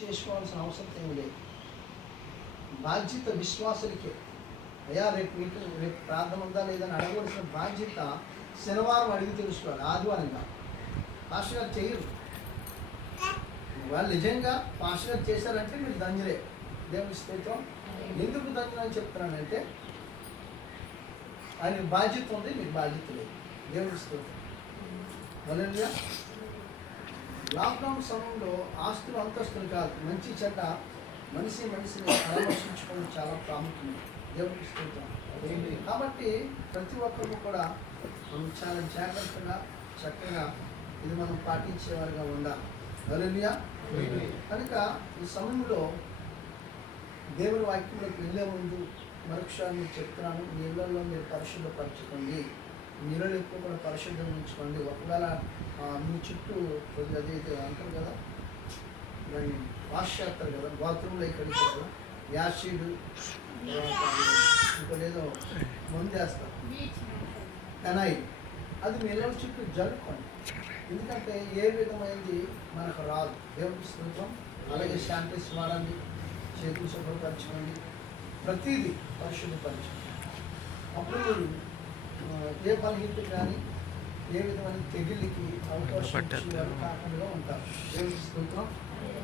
చేసుకోవాల్సిన అవసరం ఏమి లేదు. బాధ్యత విశ్వాసులకే. అయ్యా రేపు ప్రార్థన ఉందా లేదని అడగవలసిన బాధ్యత శనివారం అడిగి తెలుసుకోవాలి, ఆదివారం కాదు. పాస్టర్ గారు చేయరు. వాళ్ళు నిజంగా పాస్టర్ గారు చేశారంటే మీరు ధన్యులే. దేవుని స్తోత్రం. ఎందుకు ధన్యులు అని చెప్తున్నానంటే ఆయన బాధ్యత ఉంది, మీకు బాధ్యత లేదు. దేవుని స్తోత్రం. హల్లెలూయా. లాక్డౌన్ సమయంలో ఆస్తులు అంతస్తులు కాదు, మంచి చెడ్డ మనిషిని పరామర్శించుకోవడం చాలా ప్రాముఖ్యం. దేవుని స్తోత్రం. కాబట్టి ప్రతి ఒక్కరు కూడా మనం చాలా జాగ్రత్తగా చక్కగా ఇది మనం పాటించేవారుగా ఉండాలి. హల్లెలూయా. కనుక ఈ సమయంలో దేవుని వాక్యంలోకి వెళ్ళే ముందు మరొకసారి మీకు చెప్తున్నాను, మీ ఇళ్లలో మీరు పరిశుద్ధపరచుకోండి, మీలో ఎక్కువ కూడా పరిశుద్ధం ఉంచుకోండి. ఒకవేళ మీ చుట్టూ కొద్దిగా అదైతే అంటారు కదా, దాన్ని వాష్ చేస్తారు కదా, బాత్రూంలో ఇక్కడికి కదా యాసిడ్ ఇంకోలేదో ముందు వేస్తారు ఎనాయిల్, అది మీ ఇళ్ళ చుట్టూ జరుపుకోండి. ఎందుకంటే ఏ విధమైనది మనకు రాదు. దేవుని స్తోత్రం. అలాగే శానిటైజ్ వాడండి, చేతులు శుభ్రపరచుకోండి, ప్రతిదీ పరిశుభ్రపరచుకోండి. అప్పుడు మీరు ఏ బలహీనత కానీ ఏ విధమైన తెగుళ్ళకి అవకాశం కాకుండా ఉంటారు. దేవుని స్తోత్రం.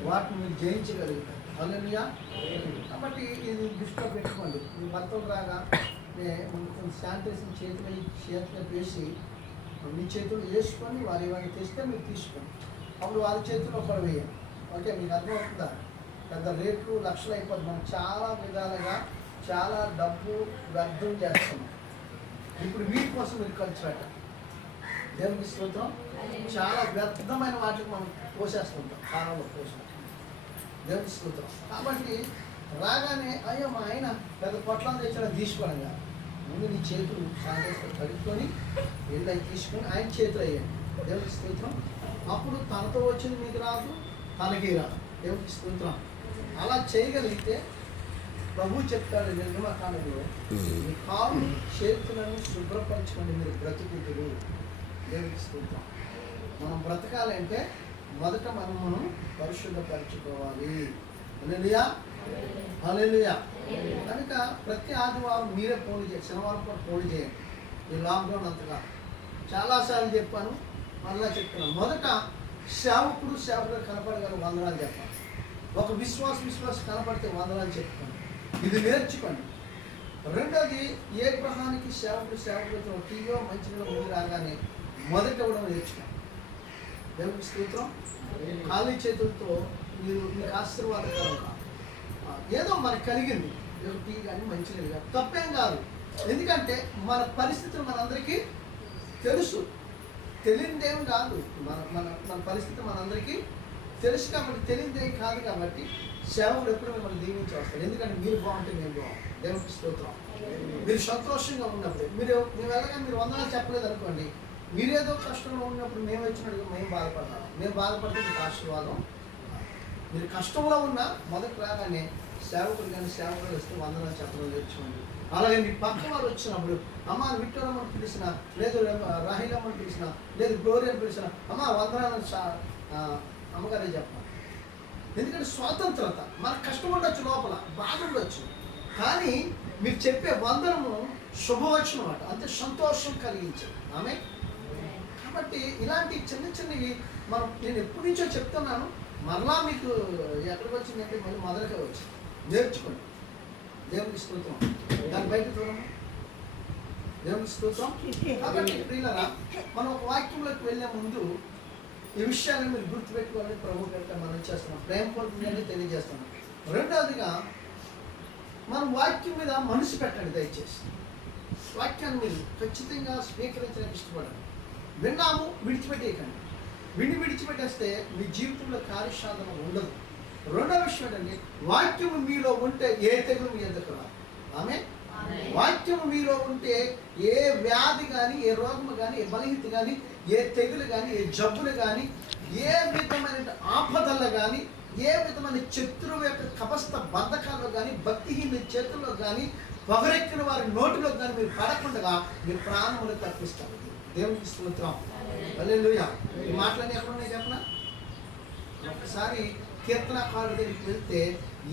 వాటిని మీరు జయించగలుగుతారు. హల్లెలూయా. కాబట్టి ఇది దృష్టిలో పెట్టుకోండి. మీ భర్తలు రాగా కొంచెం శానిటైజేషన్ చేతిలో వేసి మీ చేతులు వేసుకొని వారు ఏమైనా తెస్తే మీరు తీసుకోండి. అప్పుడు వారి చేతుల్లో ఒకరు వేయండి. ఓకే, మీకు అర్థమవుతుందా? పెద్ద రేట్లు లక్షలు అయిపోతుంది. మనం చాలా విధాలుగా చాలా డబ్బు వ్యర్థం చేస్తున్నాం. ఇప్పుడు వీటి కోసం మీరు ఖర్చు పెట్టాలి. దేవునికి స్తోత్రం. చాలా వ్యర్థమైన వాటికి మనం పోసేస్తుంటాం, కాలంలో పోసేస్తాం. దేవునికి స్తోత్రం. కాబట్టి రాగానే అయ్యో మా ఆయన పెద్ద పొట్లం తెచ్చిన తీసుకోవడం కాదు, ముందు నీ చేతులు శానిటైజర్ కడుక్కొని వెళ్ళి తీసుకొని ఆయన చేతులు అయ్యాయి. దేవునికి స్తోత్రం. అప్పుడు తనతో వచ్చింది మీకు రాదు, తనకి రాదు. దేవునికి స్తోత్రం. అలా చేయగలిగితే ప్రభు చెప్తాడు నిర్గమకాండంలో, మీ కాలు చేతులను శుభ్రపరచుకోండి, మీరు బ్రతుకుతురు. దేవునికి స్తోత్రం. మనం బ్రతకాలంటే మొదట మనం పరిశుద్ధపరచుకోవాలి. హల్లెలూయా. హల్లెలూయా. కనుక ప్రతి ఆదివారం మీరే ఫోన్ చేయండి, శనివారం కూడా ఫోన్ చేయండి. ఈ లాక్డౌన్ అంతగా చాలాసార్లు చెప్పాను, మళ్ళా చెప్తున్నాను. మొదట సేవకుడు కనపడగల వందనాలు చెప్పాలి. ఒక విశ్వాస కనపడితే వందనాలు చెప్పుకోండి. ఇది నేర్చుకోండి. రెండోది, ఏ గ్రహానికి సేవకుడితో టీయో మంచిగా ముందు రాగానే మొదట కూడా నేర్చుకోండి. దేవునికి స్తోత్రం. ఖాళీ చేతులతో మీకు ఆశీర్వాదకరం కాదు. ఏదో మనకు కలిగింది, టీ కానీ మంచిగా కాదు, తప్పేం కాదు. ఎందుకంటే మన పరిస్థితులు మనందరికీ తెలుసు. తెలియనిదేం కాదు, మన పరిస్థితి మనందరికీ తెలుసు. కాబట్టి తెలియనిదేం కాదు. కాబట్టి సేవకుడు ఎప్పుడు మిమ్మల్ని దీవించి వస్తాడు. ఎందుకంటే మీరు బాగుంటే మేము బాగుంటాం. దేవునికి స్తోత్రం. మీరు సంతోషంగా ఉన్నప్పుడు మేము వెళ్ళగా మీరు వందనాలు చెప్పలేదు అనుకోండి, మీరేదో కష్టంలో ఉన్నప్పుడు మేము వచ్చినట్టుగా మేము బాధపడతాం. మేము బాధపడితే మీకు ఆశీర్వాదం. మీరు కష్టంలో ఉన్నా మొదటి రాగానే సేవకుడు వస్తే వందనాలు చెప్పడం నేర్చుకోండి. అలాగే మీ పక్క వారు వచ్చినప్పుడు అమ్మ విక్టోరమ్మని పిలిచిన, లేదు రాహిలమ్మని పిలిచిన, లేదు గ్లోరియని పిలిచిన, అమ్మ వందనాలను అమ్మగారే చెప్పాలి. ఎందుకంటే స్వాతంత్రత. మనకు కష్టం ఉండొచ్చు, లోపల బాధ ఉండొచ్చు, కానీ మీరు చెప్పే వందనము శుభవచనం అన్నమాట, అంతే సంతోషం కలిగించదు ఆమె. కాబట్టి ఇలాంటి చిన్నవి నేను ఎప్పటి నుంచో చెప్తున్నాను, మరలా మీకు ఎక్కడికి వచ్చిందంటే మళ్ళీ మొదలుగా వచ్చింది. నేర్చుకోండి. దేవునికి స్తోత్రం. దాని బయట చూడము. దేవునికి స్తోత్రం. కాబట్టి ప్రియులారా, మనం ఒక వాక్యంలోకి వెళ్ళే ముందు ఈ విషయాన్ని మీరు గుర్తుపెట్టుకోవాలని ప్రభు పేరిట మనం చేస్తున్నాం, ప్రేమపూర్వకంగా తెలియజేస్తున్నాం. రెండవదిగా మనం వాక్యం మీద మనసు పెట్టండి. దయచేసి వాక్యాన్ని మీరు ఖచ్చితంగా స్వీకరించడానికి ఇష్టపడండి. విన్నాము, విడిచిపెట్టేయకండి. విడిచిపెట్టేస్తే మీ జీవితంలో కార్యసాధన ఉండదు. రెండవ విషయం ఏంటంటే, వాక్యము మీలో ఉంటే ఏ తెగులు మీ ఎదుకు రాదు. ఆమె వాక్యము మీలో ఉంటే ఏ వ్యాధి కానీ, ఏ రోగము కానీ, ఏ బలహీనత కానీ, ఏ తెగులు కానీ, ఏ జబ్బులు కానీ, ఏ విధమైన ఆపదలు కానీ, ఏ విధమైన శత్రువు యొక్క కపస్థ బంధకాల్లో కానీ, భక్తిహీన చేతుల్లో కానీ, పొగరెక్కిన వారి నోటిలో కానీ మీరు పడకుండా మీ ప్రాణములు తప్పిస్తారు. దేవునికి స్తోత్రం. హల్లెలూయా. ఈ మాటలన్నీ ఎక్కడ ఉన్నాయి చెప్పనా? ఒకసారి కీర్తనకారుడి దగ్గరికి వెళ్తే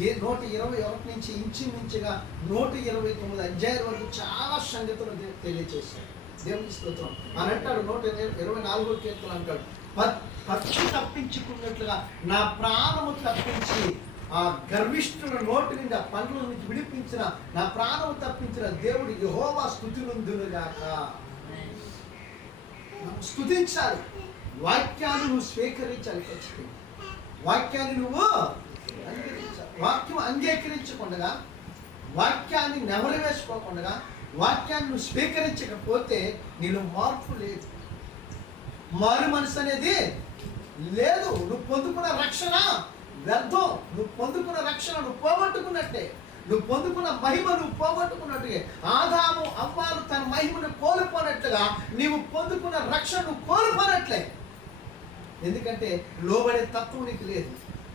121 నుంచి ఇంచుమించుగా 129 అధ్యాయాల వరకు చాలా సంగతులు తెలియజేశాడు. దేవునికి స్తోత్రం. అని అంటాడు 124వ కీర్తన అంటాడు, పక్షి తప్పించుకున్నట్లుగా నా ప్రాణము తప్పించి ఆ గర్విష్ఠుల నోటి నుండి ఆ పండ్ల నుంచి విడిపించిన నా ప్రాణము తప్పించిన దేవుడు యెహోవా స్తుతినందునుగాక. స్తుతించాలి, వాక్యాన్ని నువ్వు స్వీకరించాలి. ఖచ్చితంగా వాక్యాన్ని నువ్వు వాక్యం అంగీకరించకుండా, వాక్యాన్ని నెమరు వేసుకోకుండా, వాక్యాన్ని నువ్వు స్వీకరించకపోతే నీలో మార్పు లేదు, మారు మనసు అనేది లేదు. నువ్వు పొందుకున్న రక్షణ వ్యర్థం. నువ్వు పొందుకున్న రక్షణ నువ్వు పోగొట్టుకున్నట్టే. నువ్వు పొందుకున్న మహిమ నువ్వు పోగొట్టుకున్నట్టుగా, ఆదాము అవ్వాలు తన మహిమను కోల్పోనట్లుగా నీవు పొందుకున్న రక్షణ నువ్వు కోల్పోనట్లే. ఎందుకంటే లోబడే తత్వం నీకు లేదు.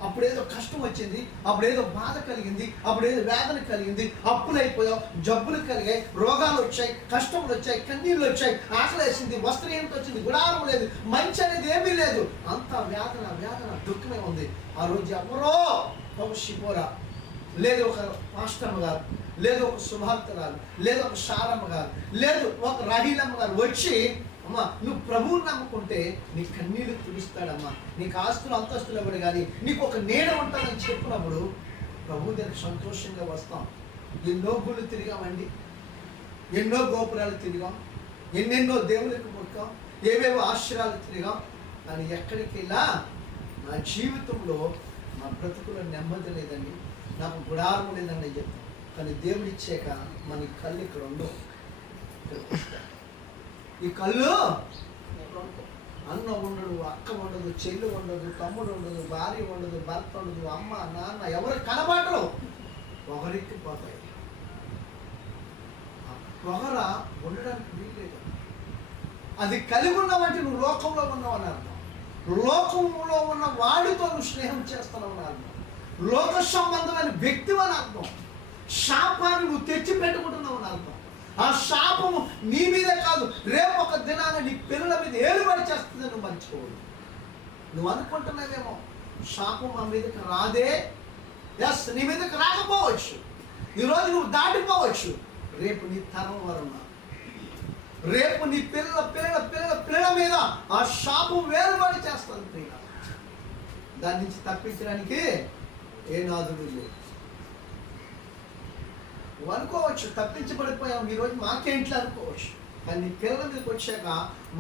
అప్పుడేదో కష్టం వచ్చింది, అప్పుడేదో బాధ కలిగింది, అప్పుడేదో వేదన కలిగింది, అప్పులు అయిపోయావు, జబ్బులు కలిగాయి, రోగాలు వచ్చాయి, కష్టములు వచ్చాయి, కన్నీళ్ళు వచ్చాయి, ఆకలి వేసింది, వస్త్రహీనత వచ్చింది, గుడారం లేదు, మంచి అనేది ఏమీ లేదు. అంతా వేదన వేదన దుఃఖమే ఉంది. ఆ రోజు ఎవరో ఒక షిపోరా, లేదు ఒక పాస్టమ్మ గారు, లేదు ఒక సుభార్తరాలు, లేదు ఒక శారమ్మ గారు, లేదు ఒక రాహీలమ్మ గారు వచ్చి, అమ్మా నువ్వు ప్రభువుని నమ్ముకుంటే నీ కన్నీళ్ళు తుడుస్తాడమ్మా, నీకు ఆస్తులు అంతస్తులు ఇవ్వడు కానీ నీకు ఒక నీడ ఉంటుందని చెప్పినప్పుడు ప్రభు దగ్గర సంతోషంగా వస్తాం. ఎన్నో గుళ్ళు తిరిగామండి, ఎన్నో గోపురాలు తిరిగాం, ఎన్నెన్నో దేవులకు మొక్కాం, ఏవేవో ఆశ్చర్యాలు తిరిగాం, కానీ ఎక్కడికి వెళ్ళా నా జీవితంలో నా బ్రతుకులో నెమ్మది లేదండి, నాకు గుడారం లేదండి చెప్తాం. కానీ దేవుడు ఇచ్చాక మన కళ్ళు ఇక్కడ ఉండవు. ఈ కళ్ళు అన్న ఉండడు, అక్క ఉండదు, చెల్లి ఉండదు, తమ్ముడు ఉండదు, భార్య ఉండదు, భర్త ఉండదు, అమ్మ నాన్న ఎవరు కనబడరు, పొగరెక్కిపోతాయి. పొగర ఉండడానికి వీల్లేదు. అది కలిగి ఉన్నావంటే నువ్వు లోకంలో ఉన్నావు అని అర్థం. లోకంలో ఉన్న వాడితో నువ్వు స్నేహం చేస్తున్నావు అని అర్థం. లోక సంబంధమైన వ్యక్తి అని అర్థం. శాపాన్ని నువ్వు తెచ్చి పెట్టుకుంటున్నావు అని అర్థం. ఆ శాపము నీ మీదే కాదు, రేపు ఒక దినాన నీ పిల్లల మీద ఏలుబడి చేస్తుందని నువ్వు మర్చిపోవద్దు. నువ్వు అనుకుంటున్నావేమో శాపం మా మీదకి రాదే, ఎస్ నీ మీదకి రాకపోవచ్చు, ఈరోజు నువ్వు దాటిపోవచ్చు, రేపు నీ తరం వరుణ, రేపు నీ పిల్లల పిల్లల పిల్లల పిల్లల మీద ఆ శాపం వేలుబడి చేస్తుంది ప్రియ. దాని నుంచి తప్పించడానికి ఏ నాదుడు లేదు. నువ్వు అనుకోవచ్చు తప్పించబడిపోయావు ఈరోజు మాకేంట్లో అనుకోవచ్చు, కానీ నీ పిల్లల మీదకి వచ్చాక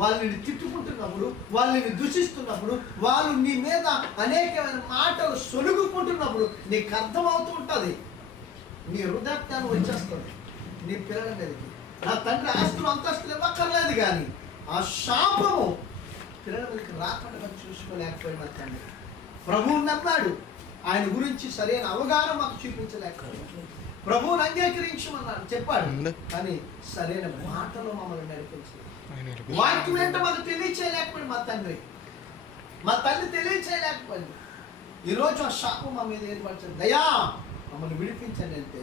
వాళ్ళని తిట్టుకుంటున్నప్పుడు, వాళ్ళని దూషిస్తున్నప్పుడు, వాళ్ళు నీ మీద అనేకమైన మాటలు సొలుగుకుంటున్నప్పుడు నీకు అర్థమవుతూ ఉంటుంది. నీ హృదయాన్ని వచ్చేస్తుంది నీ పిల్లల మీదకి. నా తండ్రి ఆస్తులు అంతస్తులు ఇవ్వక్కర్లేదు, కానీ ఆ శాపము పిల్లల మీదకి రాకుండా చూసుకోలేకపోయినా తండ్రి ప్రభువు నమ్మాడు, ఆయన గురించి సరైన అవగాహన మాకు చూపించలేకపోయాడు. ప్రభువుని అంగీకరించమన్నాడు చెప్పాడు, కానీ సరైన మాటలు మమ్మల్ని నడిపించలేదు. వాక్యం ఏంటో మాకు తెలియచేయలేకపోయింది మా తల్లి తెలియచేయలేకపోయింది. ఈరోజు ఆ శాపం మా మీద ఏర్పరిచింది. దయా మమ్మల్ని విడిపించండి అంటే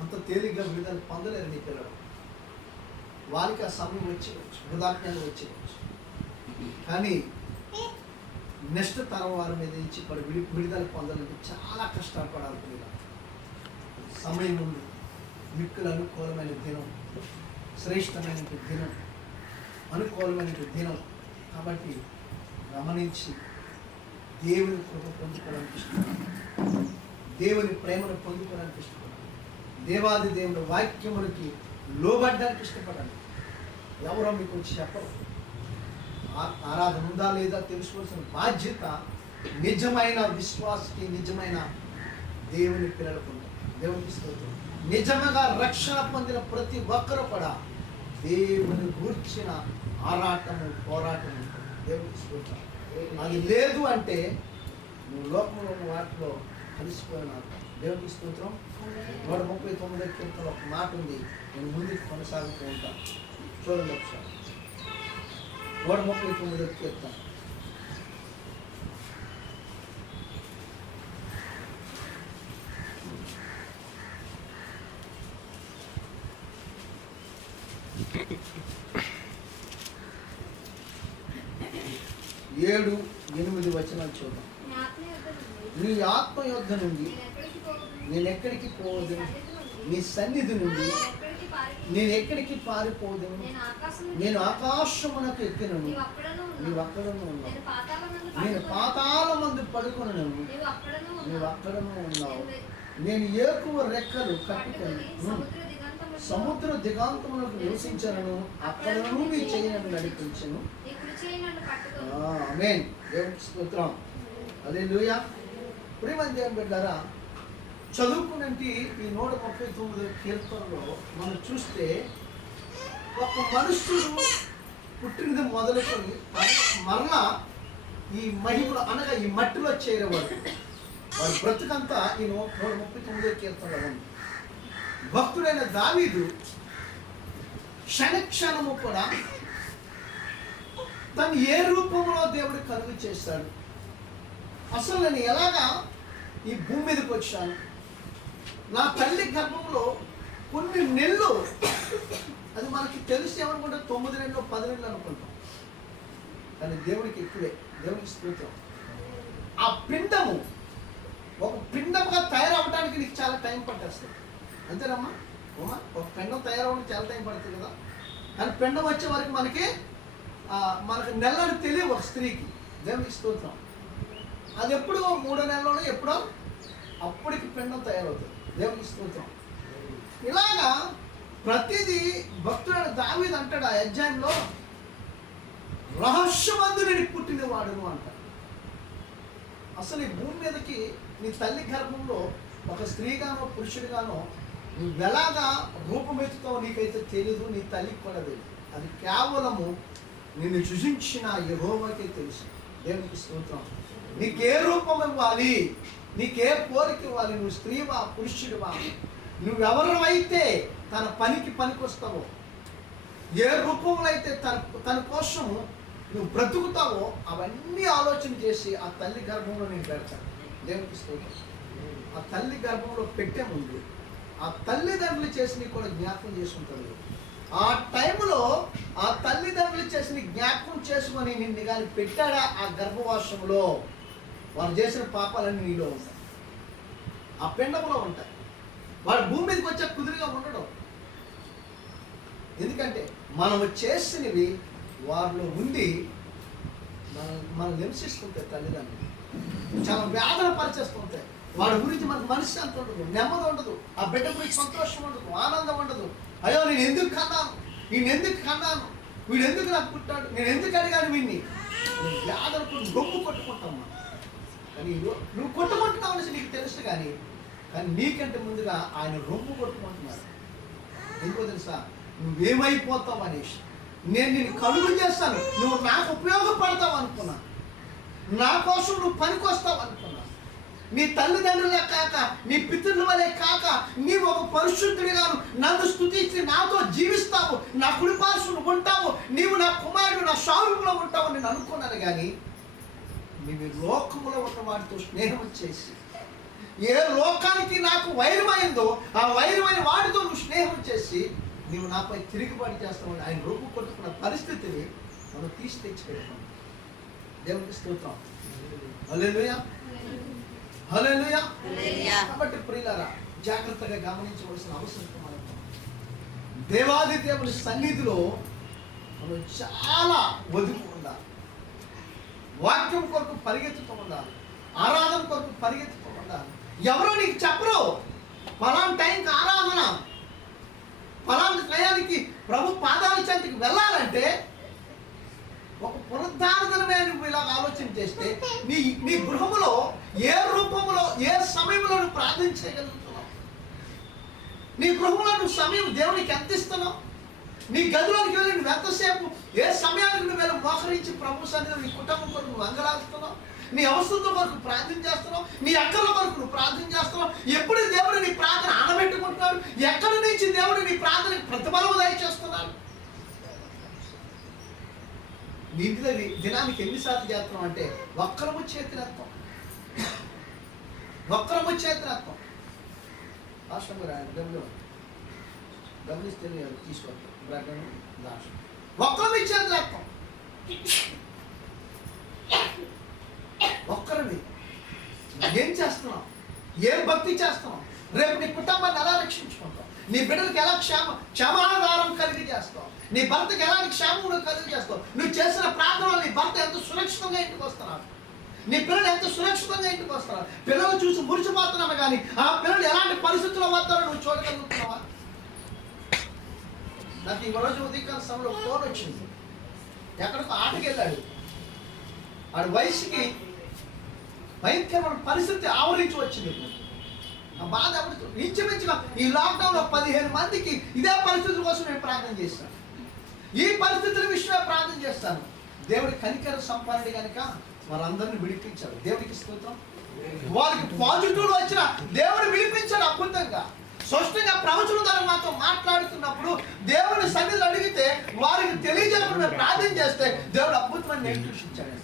అంత తేలిగ్గా విడుదల పొందలేరు నీ పిల్లలు. వారికి ఆ సమయం వచ్చేవచ్చు, వృధాప్యాలు వచ్చేవచ్చు, కానీ నెక్స్ట్ తరం వారి మీద నుంచి విడుదల పొందాలంటే చాలా కష్టపడాలి పిల్లలు. సమయం ఉంది, మిక్కులు అనుకూలమైన దినం, శ్రేష్టమైన దినం, అనుకూలమైన దినం. కాబట్టి గమనించి దేవుని కృప పొందుకోవడానికి ఇష్టపడాలి, దేవుని ప్రేమను పొందుకోవడానికి ఇష్టపడాలి, దేవాది దేవుని వాక్యములకి లోబడ్డానికి ఇష్టపడాలి. ఎవరో మీకు వచ్చి చెప్పరు. ఆరాధన ఉందా లేదా తెలుసుకోవాల్సిన బాధ్యత నిజమైన విశ్వాసకి, నిజమైన దేవుని పిల్లలకు ఉంది. దేవునికి స్తోత్రం. నిజంగా రక్షణ పొందిన ప్రతి ఒక్కరు కూడా దేవుని గూర్చిన ఆరాటము, పోరాటము ఉంటుంది. దేవునికి స్తోత్రం. అది లేదు అంటే నువ్వు లోకంలో వాటిలో కలిసిపోయినావు. దేవునికి స్తోత్రం. 139 కీర్తనలో ఒక మాట ఉంది, నేను ముందుకు కొనసాగుతూ ఉంటాను. చూడండి ఒకసారి 139 కీర్తన. ఏడు 8 వచనాలు చూద్దాం. నా నీ ఆత్మ యొద్ద నుండి నేను ఎక్కడికి పోవదును, నీ సన్నిధి నుండి నేను ఎక్కడికి పారిపోదును. నేను ఆకాశమునకు ఎక్కినను, నీవు అక్కడను ఉన్నావు. నేను పాతాళమందు పడుకొనను, నీవు అక్కడను ఉన్నావు. నేను ఏకువ రెక్కలు కట్టుకొని సముద్ర దిగాంతములకు నివసించను, అక్కడను నీ చెయ్యి నన్ను నడిపించను. ఆమేన్. దేవునికి స్తోత్రం. హల్లెలూయా. ప్రియమైన దేవుని బిడ్డలారా, చదువుకున్నటి ఈ 139 కీర్తనలో మనం చూస్తే ఒక మనుషుడు పుట్టినది మొదలుకొని మరలా ఈ మహిమలో అనగా ఈ మట్టిలో చేరేవాడు. వాడి బ్రతుకంతా ఈ 139 కీర్తనలో ఉంది. భక్తుడైన దావీదు క్షణక్షణము కూడా తను ఏ రూపంలో దేవుడు కలుగు చేశాడు, అసలు నేను ఎలాగా ఈ భూమి మీదకి వచ్చాను, నా తల్లి గర్భంలో కొన్ని నెలలు, అది మనకి తెలిసి ఏమనుకుంటే 9 నెలలు 10 నెలలు అనుకుంటాం, కానీ దేవుడికి ఎక్కువే. దేవుడికి స్తోత్రం. ఆ పిండము ఒక పిండంగా తయారవడానికి నీకు చాలా టైం పట్టేస్తుంది, అంతేనమ్మా? ఒక పిండం తయారవడానికి చాలా టైం పడుతుంది కదా, కానీ పిండం వచ్చే వరకు మనకి నెలలు తెలియవు ఒక స్త్రీకి. దేవుడికి స్తోత్రం. అది ఎప్పుడో 3వ నెలలోనో ఎప్పుడో అప్పటికి పిండం తయారవుతుంది. దేవునికి స్తోత్రం. ఇలాగా ప్రతిదీ భక్తుడు దావీదు అంటాడు ఆ అధ్యాయంలో, రహస్యమందు నేను పుట్టినవాడును అంటాడు. అసలు ఈ భూమి మీదకి నీ తల్లి గర్భంలో ఒక స్త్రీగానో పురుషుడిగానో నువ్వు ఎలాగా రూపమెత్తుతావు నీకైతే తెలియదు, నీ తల్లికి కూడా తెలియదు. అది కేవలము నిన్ను సృజించిన యెహోవాకే తెలుసు. దేవునికి స్తోత్రం. నీకే రూపం ఇవ్వాలి, నీకే కోరిక ఇవ్వాలి, నువ్వు స్త్రీవా పురుషుడివా, నువ్వెవరైతే తన పనికి పనికొస్తావో, ఏ రూపంలో అయితే తన కోసము నువ్వు బ్రతుకుతావో అవన్నీ ఆలోచన చేసి ఆ తల్లి గర్భంలో నేను పెడతాను. దేవునికి స్తోత్రం. ఆ తల్లి గర్భంలో పెట్టే ముందు ఆ తల్లిదండ్రులు చేసి నీకు కూడా జ్ఞాపకం చేసుకుంటాడు. ఆ టైంలో ఆ తల్లిదండ్రులు చేసి జ్ఞాపకం చేసుకొని నిన్ను కానీ పెట్టాడా ఆ గర్భవాసంలో, వారు చేసిన పాపాలన్నీ నీలో ఉంటాయి, ఆ పిండంలో ఉంటాయి. వాడు భూమి మీదకి వచ్చే కుదురుగా ఉండడం. ఎందుకంటే మనం చేసినవి వారిలో ఉండి మనం హింసిస్తుంటాయి. తల్లిదండ్రులు చాలా వేదన పరిచేస్తుంటాయి. వాడి గురించి మనకు మనశ్శాంతి ఉండదు, నెమ్మది ఉండదు, ఆ బిడ్డ గురించి సంతోషం ఉండదు, ఆనందం ఉండదు. అయ్యో నేను ఎందుకు కన్నాను, వీడు ఎందుకు నాకు పుట్టాడు, నేను ఎందుకు అడిగాను వీడిని, వేదనకు గొప్ప కొట్టుకుంటాం. కానీ నువ్వు కొట్టుకుంటున్నావు అనేసి నీకు తెలుసు, కానీ నీకంటే ముందుగా ఆయన రొమ్ము కొట్టుకుంటున్నాడు. ఎందుకో తెలుసా? నువ్వేమైపోతావు అనేసి. నేను నిన్ను కలుగు చేస్తాను, నువ్వు నాకు ఉపయోగపడతావు అనుకున్నా, నా కోసం నువ్వు పనికొస్తావు అనుకున్నా. నీ తల్లిదండ్రులే కాక, నీ పితృల వలె కాక, నీవు ఒక పరిశుద్ధుడిగాను నన్ను స్తుతించి నాతో జీవిస్తావు, నా కుడిపార్శ్వను ఉంటావు, నీవు నా కుమారుడు నా స్వారూపులో ఉంటావు నేను అనుకున్నాను. కానీ నీవు లోకములో ఉన్న వాడితో స్నేహం చేసి, ఏ లోకానికి నాకు వైరమైందో ఆ వైరమైన వాడితో నువ్వు స్నేహం చేసి నీవు నాపై తిరుగుబాటు చేస్తామని ఆయన రూపు కొట్టుకున్న పరిస్థితిని మనం తీసి తెచ్చి పెట్టుకున్నాం. దేవునికి స్తోత్రం. హల్లెలూయా, హల్లెలూయా. కాబట్టి ప్రియులారా, జాగ్రత్తగా గమనించవలసిన అవసరం మనకు. దేవాది దేవుని సన్నిధిలో మనం చాలా ఒదుకు ఉండాలి, వాక్యం కొరకు పరిగెత్తుతూ ఉండాలి, ఆరాధన కొరకు పరిగెత్తుతూ ఉండాలి. ఎవరో నీకు చెప్పరు పలానా టైంకి ఆరాధన, పలానా టయానికి ప్రభు పాదాల చెంతకి వెళ్ళాలంటే ఒక పునరుద్ధారణమే నువ్వు ఇలా ఆలోచన చేస్తే నీ గృహములో ఏ రూపంలో ఏ సమయంలో నువ్వు ప్రార్థన చేయగలుగుతున్నావు? నీ గృహంలో నువ్వు సమయం దేవునికి ఎంత ఇస్తున్నావు? నీ గదిలోనికి వెళ్ళి నువ్వు ఎంతసేపు ఏ సమయానికి నువ్వు వెళ్ళి మోకరించి ప్రభు సన్నిధిలో నీ కుటుంబం కొరకు నువ్వు అంగలాడుతున్నావు, నీ అవసరంతో వరకు ప్రార్థన చేస్తున్నావు, నీ అక్కల వరకు నువ్వు ప్రార్థన చేస్తున్నావు. ఎప్పుడు దేవుడు నీ ప్రార్థన ఆనబెట్టుకుంటున్నాడు? ఎక్కడి నుంచి దేవుడు నీ ప్రార్థనకి ప్రతిఫలము దయచేస్తున్నాడు? నీ ఇంటి దినానికి ఎన్నిసార్లు చేస్తున్నావు అంటే వక్రము చేతిరత్వం, వక్రము చేతిరత్వం. రాష్ట్రంగా రాయండి, గమనిస్తే తీసుకొస్తాం. వక్రము చేతిరత్వం, ఒక్కరిని ఏం చేస్తున్నావు? ఏం భక్తి చేస్తున్నావు? రేపు నీ కుటుంబాన్ని ఎలా రక్షించుకుంటావు? నీ బిడ్డలకు ఎలా క్షమాధారం కలిగి చేస్తావు? నీ భర్తకి ఎలాంటి క్షేమం కలిగి చేస్తావు? నువ్వు చేసిన ప్రార్థనలు నీ భర్త ఎంత సురక్షితంగా ఇంటికి వస్తున్నారు, నీ పిల్లలు ఎంత సురక్షితంగా ఇంటికి వస్తున్నారు. పిల్లలు చూసి మురిసిపోతున్నాము, కానీ ఆ పిల్లలు ఎలాంటి పరిస్థితుల్లో వస్తారో నువ్వు చూడగలుగుతున్నావా? నాకు ఈ రోజు ఉదయకాల సమయంలో ఫోన్ వచ్చింది. ఎక్కడికో ఆటకి వెళ్ళాడు. ఆడి వయసుకి భయంకరమైన పరిస్థితి ఆవరించి వచ్చింది. ఆ బాధ ఇంచుమించుగా ఈ లాక్డౌన్లో 15 మందికి ఇదే పరిస్థితుల కోసం నేను ప్రార్థన చేస్తాను. ఈ పరిస్థితుల విషయమే ప్రార్థన చేస్తాను. దేవుడి కనికర సంపాదన కనుక వారందరిని విడిపించాడు. దేవుడికి స్తోత్రం. వారికి పాజిటివ్ వచ్చిన దేవుడు విడిపించాడు అద్భుతంగా. స్పష్టంగా ప్రవచన ద్వారా మాతో మాట్లాడుతున్నప్పుడు దేవుని సన్నిధిలో అడిగితే వారికి తెలియజేయకుండా ప్రార్థన చేస్తే దేవుడు అద్భుతమైన నేర్పించి ఇచ్చాడు.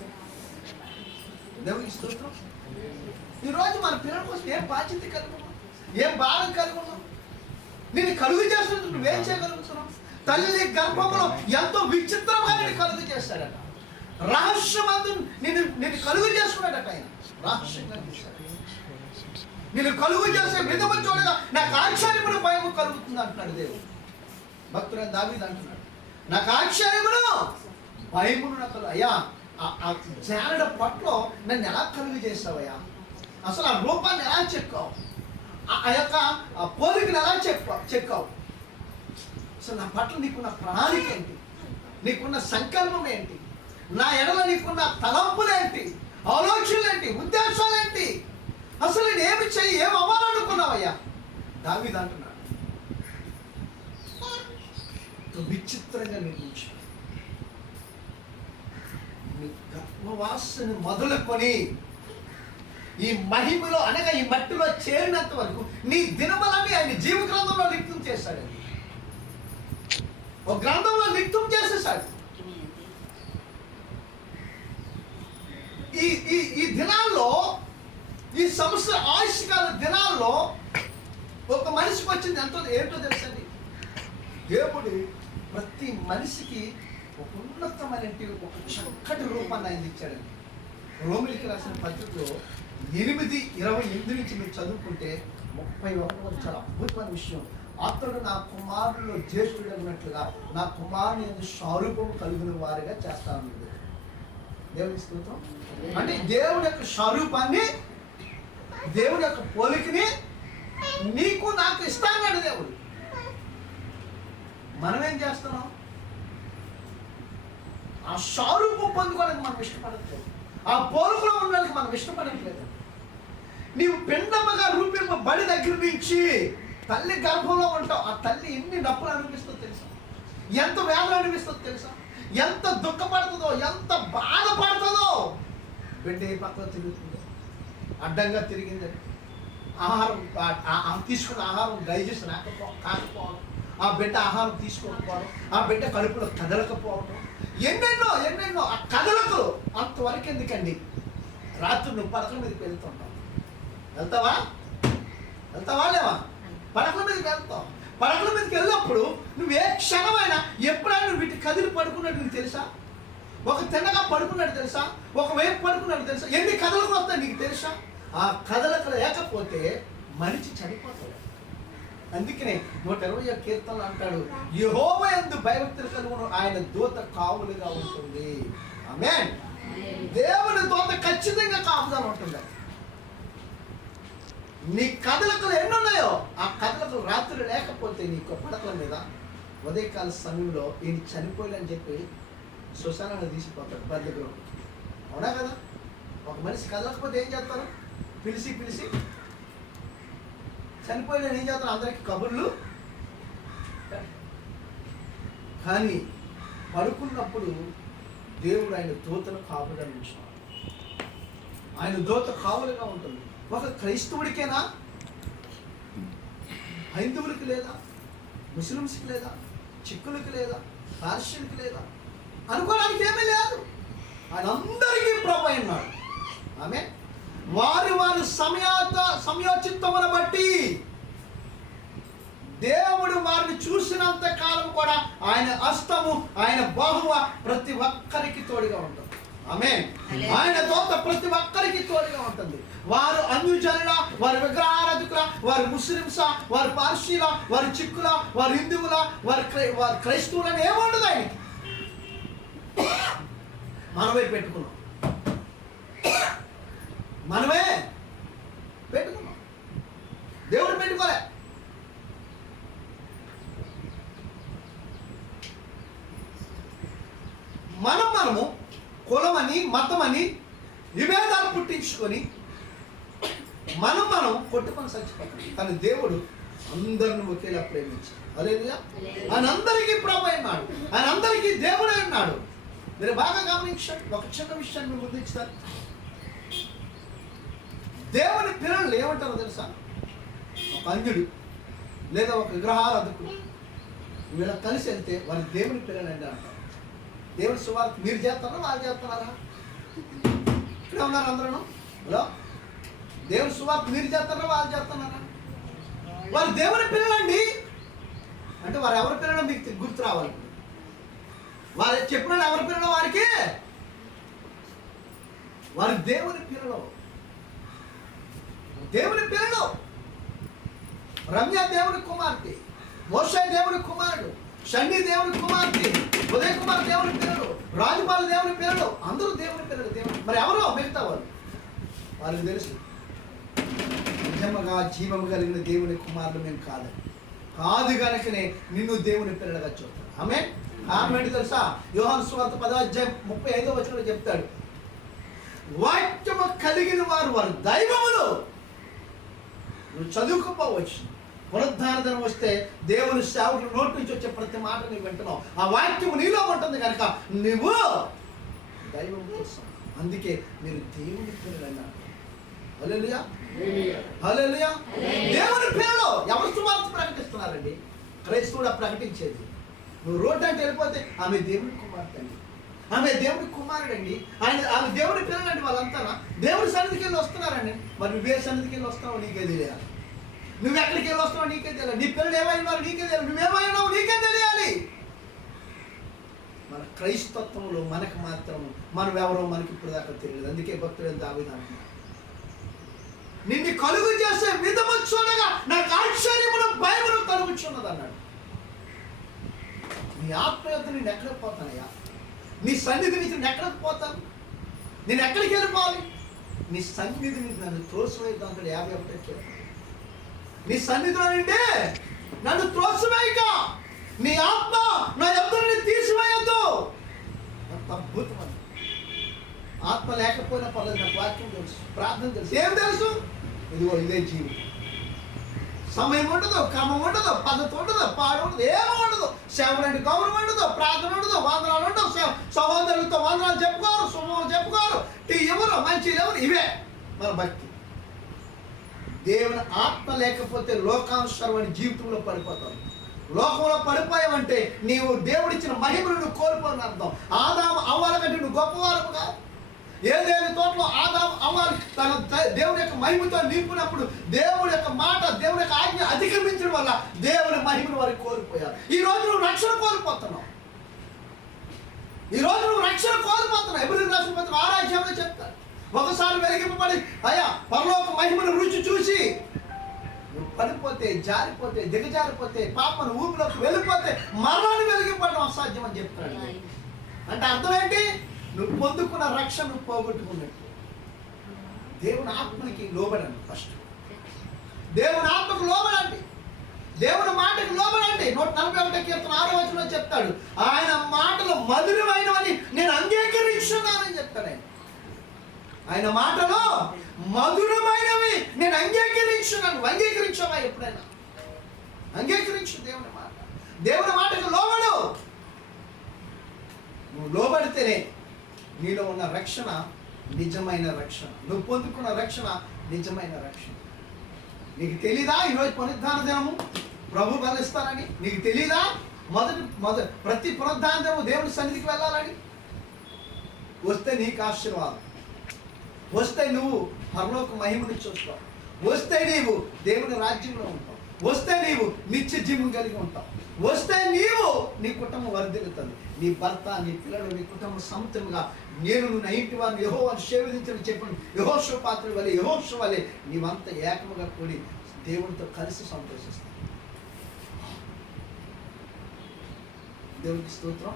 దేవుడికి స్తోత్రం. ఈరోజు మన పిల్లల కోసం ఏం బాధ్యత కలిగి ఉన్నాం, ఏం బాధ కలిగి ఉన్నాం? నేను కలుగు చేస్తున్నట్టు నువ్వేం చేయగలుగుతున్నావు? తల్లి గర్భంలో ఎంతో విచిత్రంగా నేను కలుగు చేస్తాడట. రహస్యమందు నేను కలుగు చేసుకున్నాడట. ఆయన రహస్యంగా చేశాడు. నేను కలుగు చేసే విధము చూడగా నాకు ఆశ్చర్యమును భయము కలుగుతుంది అంటున్నాడు దేవుడు. భక్తుడైన దావీదు అంటున్నాడు, నాకు ఆశ్చర్యమును భయమును నాకు. అయ్యా, ఆ జానడ పట్ల నన్ను ఎలా కలుగు చేస్తావయ్యా? అసలు ఆ రూపాన్ని ఎలా చెక్కావు? ఆ యొక్క పోలికను ఎలా చెక్కావు? అసలు నా పట్ల నీకున్న ప్రణాళిక ఏంటి? నీకున్న సంకల్పం ఏంటి? నా ఎడల నీకున్న తలంపులేంటి? ఆలోచనలేంటి? ఉద్దేశాలేంటి? అసలు నేను ఏమి చెయ్యి, ఏమి అవ్వాలనుకున్నావయ్యా? దావీదు అంటున్నాడు, విచిత్రంగా నిర్మించు. నీ గర్భవాసను మొదలుకొని ఈ మహిమలో అనగా ఈ మట్టిలో చేరినంత వరకు నీ దినములన్నీ ఆయన జీవ గ్రంథంలో లిఖితం చేశాడు. ఒక గ్రంథంలో లిఖితం చేసేసాడు. ఈ దినాల్లో, ఈ సంవత్సర ఆయుష్కాల దినాల్లో ఒక మనిషికి వచ్చింది ఏంటో తెలుసండి. దేవుడు ప్రతి మనిషికి ఒక ఉన్నతమైన ఒక చక్కటి రూపాన్ని ఆయన ఇచ్చాడండి. రోమిలికి రాసిన పత్రికలో 8:28 నుంచి మీరు చదువుకుంటే 31 చాలా అద్భుతమైన విషయం. అతడు నా కుమారుల్లో జ్యేష్ఠుడు ఉన్నట్లుగా నా కుమారుని స్వరూపము కలిగిన వారిగా చేస్తాను. దేవుని స్తోత్రం. అంటే దేవుని యొక్క స్వరూపాన్ని, దేవుని యొక్క పోలికని నీకు నాకు ఇస్తాడు దేవుడు. మనం ఏం చేస్తున్నాం? ఆ స్వరూపం పొందుకోవడానికి మనం ఇష్టపడట్లేదు. ఆ పోలికలో ఉండడానికి మనం ఇష్టపడట్లేదు. నీవు పిండముగా రూపింపబడి దగ్గర నుంచి తల్లి గర్భంలో ఉంటావు. ఆ తల్లి ఎన్ని నొప్పులు అనిపిస్తుందో తెలుసా? ఎంత వేదన అనిపిస్తుందో తెలుసా? ఎంత దుఃఖపడుతుందో, ఎంత బాధపడుతుందో. బిడ్డ ఏ పక్కన తిరుగుతుందో, అడ్డంగా తిరిగిందని, ఆహారం తీసుకున్న ఆహారం డైజెషన్ కాకపోవడం, ఆ బిడ్డ ఆహారం తీసుకోకపోవడం, ఆ బిడ్డ కడుపులో కదలకపోవడం, ఎన్నెన్నో ఆ కదలకలు. అంతవరకు ఎందుకండి? రాత్రి నువ్వు పడకల మీదకి వెళ్తుంటావు. వెళ్తావా లేవా? పడకల మీదకి వెళ్తావు. పడకల మీదకి వెళ్ళినప్పుడు నువ్వు ఏ క్షణమైనా ఎప్పుడైనా నువ్వు వీటి కదిలి పడుకున్నట్టు నీకు తెలుసా? ఒక తిన్నగా పడుకున్నట్టు తెలుసా? ఒకవైపు పడుకున్నట్టు తెలుసా? ఎన్ని కదలకు వస్తాయి నీకు తెలుసా? ఆ కదలకు లేకపోతే మనిషి చనిపోతాడు. అందుకనే 120వ కీర్తనలు అంటాడు, యెహోవా యందు భయభక్తులు కలుగును, ఆయన దూత కావులుగా ఉంటుంది. ఆమేన్. దేవుని దూత ఖచ్చితంగా కాపుదల ఉంటుంది. నీ కదలకలు ఎన్నున్నాయో ఆ కదలకలు రాత్రి లేకపోతే నీకు పడకల మీద ఉదయకాల సమయంలో ఈయన చనిపోయాలని చెప్పి శ్మశానాన్ని తీసిపోతాడు బద్దెగ్రహం. అవునా కదా? ఒక మనిషి కదలకపోతే ఏం చేస్తారు? పిలిచి చనిపోయిన ఏం చేస్తారు? అందరికి కబుర్లు. కానీ పడుకున్నప్పుడు దేవుడు ఆయన దూతను కాపుగా ఉంచుతాడు. ఆయన దూత కావులుగా ఉంటుంది. ఒక క్రైస్తవుడికేనా? హైందవులకి లేదా? ముస్లిమ్స్కి లేదా? చిక్కులకి లేదా? పార్షియన్కి లేదా? అనుకోవడానికి ఏమీ లేదు. ఆయన అందరికీ ప్రభు అయినాడు. ఆమె వారి సమయోచిత్తమును బట్టి దేవుడు వారిని చూసినంత కాలం కూడా ఆయన హస్తము, ఆయన బాహువ ప్రతి ఒక్కరికి తోడుగా ఉంటుంది. ఆమేన్. ఆయన దూత ప్రతి ఒక్కరికి తోడుగా ఉంటుంది. వారు అన్యజనుల, వారి విగ్రహారాధకుల, వారి ముస్లింస, వారి పార్సీల, వారి చిక్కుల, వారి హిందువుల, వారి క్రైస్తవులని ఏముండదు ఆయనకి. మనమే పెట్టుకున్నాం, మనమే పెట్టుకున్నాం, దేవుడు పెట్టుకోలే. మనము కులమని మతమని విభేదాలు పుట్టించుకొని మనం కొట్టుకొని చచ్చిపోతాం. కానీ దేవుడు అందరిని ఒకేలా ప్రేమించాడు. హల్లెలూయా. ఆయన అందరికీ ప్రభు అయినాడు, ఆయన అందరికీ దేవుడే ఉన్నాడు. మీరు బాగా గమనించండి. ఒక చిన్న విషయాన్ని మీరు గుర్తించారు. దేవుని పిల్లలు ఏమంటారో తెలుసా? ఒక అంజుడు లేదా ఒక విగ్రహారాధకుడు వీళ్ళ కలిసి వెళ్తే వాళ్ళు దేవుని పిల్లలు అండి అంటారు. దేవుని సువార్త మీరు చేస్తారా, వాళ్ళు చేస్తున్నారా? ఇక్కడ ఉన్నారు అందరూ. హలో, దేవుని సువార్త మీరు చేస్తారా, వాళ్ళు చేస్తున్నారా? వారు దేవుని పిల్లలండి అంటే వారు ఎవరి పిల్లలు మీకు గుర్తు రావాలి. వారు చెప్పిన ఎవరి పిల్లలు వారికి, వారు దేవుని పిల్లలు. దేవుని పిల్లలు. రమ్య దేవుని కుమార్తె, మోషే దేవుని కుమారుడు, షండి దేవుని కుమార్తె, ఉదయ్ కుమార్ దేవుని పిల్లలు, రాజుపాల దేవుని పిల్లలు, అందరూ దేవుని పిల్లలు. దేవుని మరి ఎవరో మిగతా వాళ్ళు వాళ్ళకి తెలుసు నిజముగా జీవము కలిగిన దేవుని కుమారులు మేము కాదు కనుకనే నిన్ను దేవుని పిల్లలుగా చూస్తాడు. ఆమేన్. ఆమేన్. తెలుసా? యోహాను సువార్త 10:35 చెప్తాడు, వాక్యము కలిగిన వారు దైవములు. నువ్వు చదువుకోవచ్చు, పునరుద్ధారణ వస్తే దేవుని సేవకుల నోటి నుంచి వచ్చే ప్రతి మాట నువ్వు వింటున్నావు. ఆ వాక్యము నీలో ఉంటుంది కనుక నువ్వు దైవం కోసం. అందుకే మీరు దేవుని పిల్లలు అన్నారు. హల్లెలూయా, హల్లెలూయా. దేవుని పిల్లలు ఎవరు సువార్త ప్రకటిస్తున్నారండి? క్రైస్తవుడు ప్రకటించేది. నువ్వు రోడ్డు అంటే వెళ్ళిపోతే ఆమె దేవుని కుమార్తె అండి, ఆమె దేవుని కుమారుడండి, ఆమె దేవుని పిల్లలండి. వాళ్ళంతా దేవుని సన్నిధికి వెళ్ళి వస్తున్నారండి. మరి నువ్వే సన్నిధికి వెళ్ళి వస్తున్నావు నీకే తెలియాలి. నువ్వు ఎక్కడికి వెళ్ళి వస్తున్నావు నీకే తెలియాలి. నీ పిల్లలు ఏమైనారు నీకే తెలియాలి. నువ్వేమైనావు నీకే తెలియాలి. మన క్రైస్తత్వంలో మనకు మాత్రం మనం ఎవరో మనకి ఇప్పుడు దాకా తెలియదు. అందుకే భక్తుడు దావీదు అంటున్నాడు, నిన్ను కలుగు చేసే విధము చూడగా నాకు ఆశ్చర్యమును భయమును కలుగుచున్నది అన్నాడు. నీ ఆత్మీయత నేను ఎక్కడికి పోతానయ్యా? నీ సన్నిధి నుంచి నేను ఎక్కడికి పోతాను? నేను ఎక్కడికి వెళ్ళిపోవాలి? నీ సన్నిధి నుంచి నన్ను త్రోసివేయద్దు అంటాడు 51. నీ సన్నిధిలో నుండి నన్ను త్రోసివేయక, నీ ఆత్మ నా ఎదురుని తీసివేయద్దు. అంత అద్భుతం. ఆత్మ లేకపోయినా పర్లేదు, నాకు వాక్యం తెలుసు, ప్రార్థన తెలుసు. ఏం తెలుసు? ఇదిగో ఇదే జీవితం. సమయం ఉండదు, క్రమం ఉండదు, పద్ధతి ఉండదు, పాడు ఉండదు, ఏమో ఉండదు. సేవలంటే గౌరవం ఉండదు, ప్రార్థన ఉండదు, వందనాలు ఉండవు, సహోదరులతో వందనాలు చెప్పుకోరు, శుభం చెప్పుకోరు, టీ ఎవరు మంచి ఎవరు, ఇవే మన భక్తి. దేవుని ఆత్మ లేకపోతే లోకానుసరమైన జీవితంలో పడిపోతావు. లోకంలో పడిపోయావంటే నీవు దేవుడిచ్చిన మహిమను నువ్వు కోల్పోని అర్థం. ఆదాము అవ్వాల కంటే నువ్వు గొప్పవారు కాదు. ఏదేని తోటలో ఆదాము అవ్వాలి తన దేవుని యొక్క మహిమతో నింపినప్పుడు దేవుడి యొక్క మాట, దేవుడి యొక్క ఆజ్ఞ అతిక్రమించడం వల్ల దేవుని మహిమను వారికి కోల్పోయారు. ఈ రోజు నువ్వు రక్షణ కోల్పోతున్నావు. ఎబ్రిల్ రాసిన పత్రిక 6 చెప్తారు, ఒకసారి వెలిగింపబడి అయ్యా పరలోక మహిమను రుచి చూసి నువ్వు పడిపోతే, జారిపోతే, దిగజారిపోతే, పాపను ఊపిలోకి వెళ్ళిపోతే మరణాన్ని వెలిగింపడం అసాధ్యం అని చెప్తాడు. అంటే అర్థం ఏంటి? నువ్వు పొందుకున్న రక్షణ నువ్వు పోగొట్టుకున్నట్టు. దేవుని ఆత్మకి లోబడండి. ఫస్ట్ దేవుని ఆత్మకు లోబడండి, దేవుని మాటకు లోబడండి. 141 కీర్తన 6 చెప్తాడు, ఆయన మాటలు మధురమైనవని నేను అంగీకరించున్నానని చెప్తాడు. ఆయన మాటలు మధురమైనవి నేను అంగీకరించున్నాను. అంగీకరించావా ఎప్పుడైనా? అంగీకరించు దేవుని మాట. దేవుని మాటకు లోబడు. నువ్వు లోబడితేనే నీలో ఉన్న రక్షణ నిజమైన రక్షణ, నువ్వు పొందుకున్న రక్షణ నిజమైన రక్షణ. నీకు తెలీదా ఈరోజు పునరుద్ధాన దినము ప్రభు బలిస్తారని? నీకు తెలీదా? ప్రతి పునరుద్ధాన దినము దేవుని సన్నిధికి వెళ్ళాలని? వస్తే నీకు ఆశీర్వాదం, వస్తే నువ్వు పరలోక మహిమను చూస్తావు, వస్తే నీవు దేవుని రాజ్యంలో ఉంటావు, వస్తే నీవు నిత్య జీవం కలిగి ఉంటావు. వస్తే నీవు నీ కుటుంబం వర్ధిల్లుతుంది. నీ భర్త, నీ పిల్లలు, నీ కుటుంబం సమృద్ధిగా నేను నా ఇంటి వారిని యెహోవాను సేవించని చెప్పండి. యెహోషువ పాత్ర వలె, యెహోషువ వలె నీవంతా ఏకముగా కూడి దేవునితో కలిసి సంతోషిస్తావు. దేవునికి స్తోత్రం.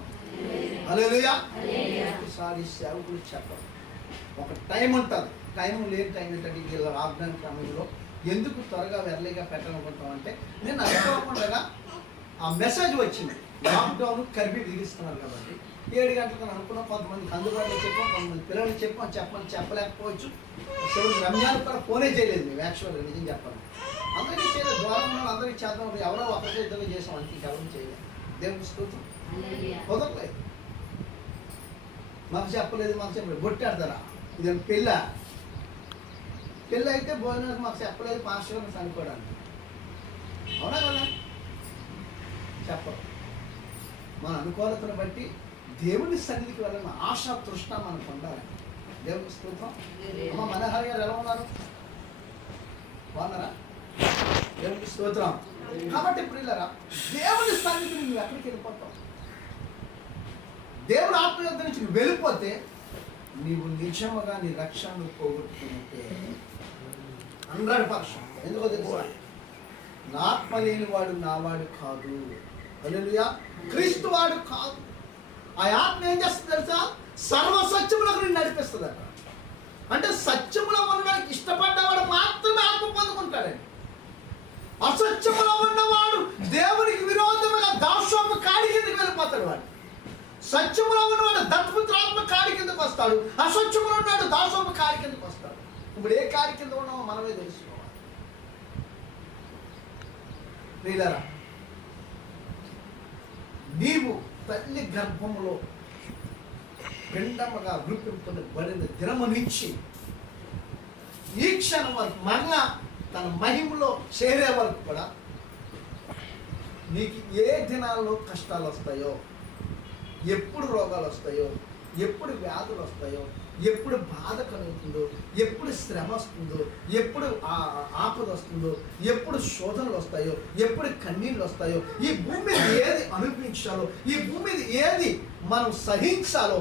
హల్లెలూయా. ఒకసారి సేవకులు చెప్పరు, ఒక టైం ఉంటుంది. టైం లేని టైం ఏంటంటే ఇలా లాక్డౌన్ సమయంలో ఎందుకు త్వరగా వెర్లీగా పెట్టాలనుకుంటాం అంటే, నేను అనుకోకుండా ఆ మెసేజ్ వచ్చింది, లాక్డౌన్ కర్ఫ్యూ విధిస్తున్నారు కాబట్టి 7 గంటలకు అనుకున్నాం. కొంతమందికి అందుబాటులో చెప్పాం, కొంతమంది పిల్లలు చెప్పలేకపోవచ్చు. చివరికి రంజాన్ కూడా ఫోనే చేయలేదు మేము. యాక్చువల్గా నిజం చెప్పాలి, అందరికీ చేయలేదు. ద్వారం అందరికీ చేద్దాం, ఎవరో ఒకరితో ఇద్దరు చేసాం, అంతే, ఎవరు చేయలేదు. దేవుని స్తోత్రం. కుదరలేదు, మాకు చెప్పలేదు. బొట్టాడతారా? ఇది పెళ్ళి అయితే భోజనానికి మాకు చెప్పలేదు, పాస్టర్ గారిని చనిపోవడానికి. అవునా కదా? చెప్పరు. మన అనుకూలతను బట్టి దేవుని సన్నిధికి వెళ్ళిన ఆశా తృష్ణ మనకు ఉండాలి. దేవుని స్తోత్రం. అమ్మ మనోహర్ గారు ఎలా ఉన్నారు? బాగున్నారా? దేవునికి స్తోత్రం. కాబట్టి ప్రియులారా, దేవుని సన్నిధికి నువ్వు ఎక్కడికి వెళ్ళిపోతావు? దేవుని ఆత్మయుద్ధ నుంచి నువ్వు వెళ్ళిపోతే నీవు నిజముగా నీ రక్షణను పోగొట్టుకుంటే 100%. ఎందుకో తెలుసా? నా ఆత్మ లేని వాడు నావాడు కాదు. హల్లెలూయా. క్రీస్తు వాడు కాదు. ఆ ఆత్మ ఏం చేస్తుంది తెలుసా? సర్వసత్యములకు నిన్ను నడిపిస్తుంది అక్కడ. అంటే సత్యములో ఉండడానికి ఇష్టపడ్డవాడు మాత్రమే ఆత్మ పొందుకుంటాడండి. అసత్యములో ఉన్నవాడు దేవునికి విరోధముగా దాసోపు కాడి కిందకి వెళ్ళిపోతాడు. వాడు సత్యములో ఉన్నవాడు దత్తపుత్రాత్మ కాడి కిందకు వస్తాడు. అసత్యములో ఉన్నాడు దాసోపు కాడి కిందకు వస్తాడు. ఇప్పుడు ఏ కాడి కింద ఉన్నామో మనమే తెలుసుకోవాలి. ప్రియులారా, నీవు తల్లి గర్భములో పిండముగా రూపింపబడిన దినము నుంచి ఈ క్షణం వరకు మరలా తన మహిమలో చేరే వరకు కూడా నీకు ఏ దినాల్లో కష్టాలు వస్తాయో, ఎప్పుడు రోగాలు వస్తాయో, ఎప్పుడు వ్యాధులు వస్తాయో, ఎప్పుడు బాధ కలుగుతుందో, ఎప్పుడు శ్రమ వస్తుందో, ఎప్పుడు ఆపద వస్తుందో, ఎప్పుడు శోధనలు వస్తాయో, ఎప్పుడు కన్నీళ్ళు వస్తాయో, ఈ భూమి మీద ఏది అనిపించాలో, ఈ భూమి మీద ఏది మనం సహించాలో,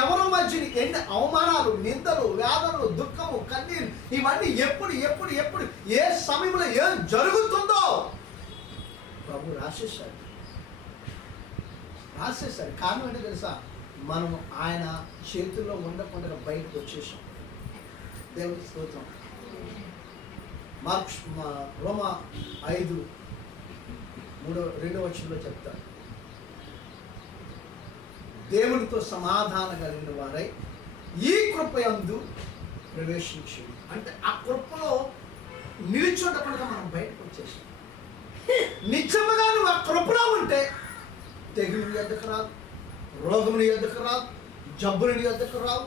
ఎవరి మధ్య ఎన్ని అవమానాలు, నిందలు, వేదనలు, దుఃఖము, కన్నీళ్ళు, ఇవన్నీ ఎప్పుడు ఎప్పుడు ఎప్పుడు ఏ సమయంలో ఏం జరుగుతుందో ప్రభు రాసేశాడు. కారణం ఏంటో తెలుసా? మనం ఆయన చేతుల్లో ఉండకుండా బయటకు వచ్చేసాం. దేవునికి స్తోత్రం. రోమా 5:2 చెప్తారు, దేవునితో సమాధానం కలిగిన వారై ఈ కృపయందు ప్రవేశించు. అంటే ఆ కృపలో నిలిచుండకుండా మనం బయటకు వచ్చేసాం. నిజముగా నువ్వు ఆ కృపలో ఉంటే తెగులు నీ వద్దకు రాదు, రోగం నీ వద్దకు రాదు, జబ్బులు నీ వద్దకు రావు,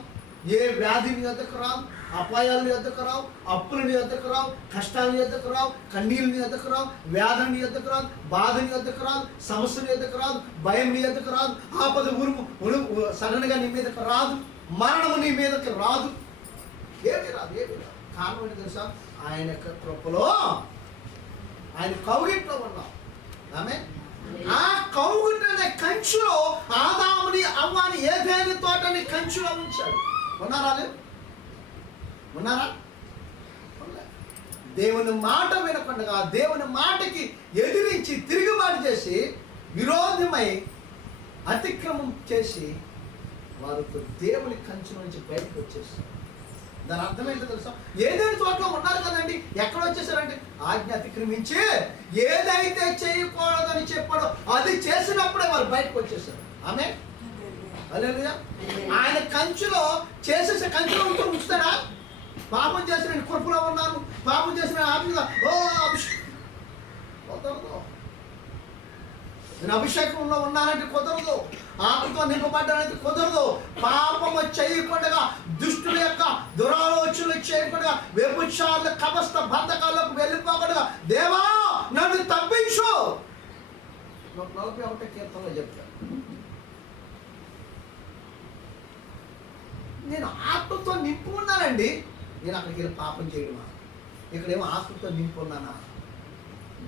ఏ వ్యాధి నీ వద్దకు రావు, అపాయాలు నీ వద్దకు రావు, అప్పులు నీ వద్దకు రావు, కష్టాలు నీ వద్దకు రావు, కన్నీళ్ళు నీ వద్దకు రావు, వ్యాధి నీ వద్దకు రాదు, బాధ నీ వద్దకు రాదు, సమస్య నీ వద్దకు రాదు, భయం నీ వద్దకు రాదు, ఆపద సడన్గా నీ మీదకు రాదు, మరణము నీ మీదకి రాదు, ఏమి రాదు. కారణం ఏంటి తెలుసా? ఆయన యొక్క కృపలో, ఆయన కౌగిట్లో ఉన్నాం. ఆమె ఆ కౌగిట్లనే కంచులో ఆదాముని అవ్వాని ఏదైనా తోటని కంచులో ఉంచాడు. ఉన్నారా? దేవుని మాట వినకుండా దేవుని మాటకి ఎదిరించి తిరుగుబాటు చేసి విరోధమై అతిక్రమం చేసి వారితో దేవుని కంచు నుంచి బయటకు వచ్చేసారు. దాని అర్థం ఏంటో తెలుసా? ఏదైనా తోటలో ఉన్నారు కదండి, ఎక్కడ వచ్చేసారంటే ఆజ్ఞ అతిక్రమించి ఏదైతే చేయకూడదని చెప్పాడో అది చేసినప్పుడే వారు బయటకు వచ్చేసారు. ఆమె హల్లెలూయా. ఆయన కంచులో చేసేసే కంచులో ఉంచుతాడా? పాపం చేసి నేను కృపలో ఉన్నాను, పాపం చేసిన ఆత్మగా కుదరదు. నేను అభిషేకంలో ఉన్నానంటే కుదరదు, ఆత్మతో నింపబడ్డానంటే కుదరదు. పాపము చేయకుండా, దుష్టుల యొక్క దురాలోచనలు చేయకుండా, వ్యభిచారుల కబస్థ బంధకాలకు వెళ్ళిపోకుండా దేవా నన్ను తప్పించు. 41 కీర్తనలో చెప్తాను, నేను ఆత్మతో నింపు ఉన్నానండి. నేను అక్కడికి వెళ్ళి పాపం చేయడమా? ఇక్కడేమో ఆత్మతో నింపు ఉన్నానా?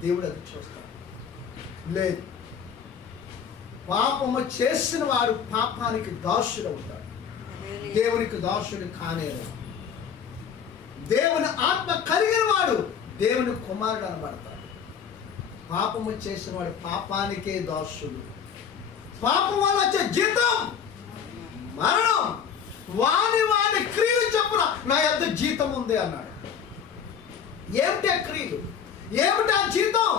దేవుడు అది చూస్తాడు. లేదు, పాపము చేసిన వాడు పాపానికి దాసుడు అవుతాడు, దేవునికి దాసుడు కానేరు. దేవుని ఆత్మ కలిగిన వాడు దేవుని కుమారుడు అనబడతాడు. పాపము చేసిన వాడు పాపానికే దాసుడు. పాపం వల్ల వచ్చే జీతం మరణం. వాని క్రియలు చెప్పున నా యొద్ద జీతం ఉంది అన్నాడు. ఏమిటి ఆ క్రియలు? ఏమిటి ఆ జీతం?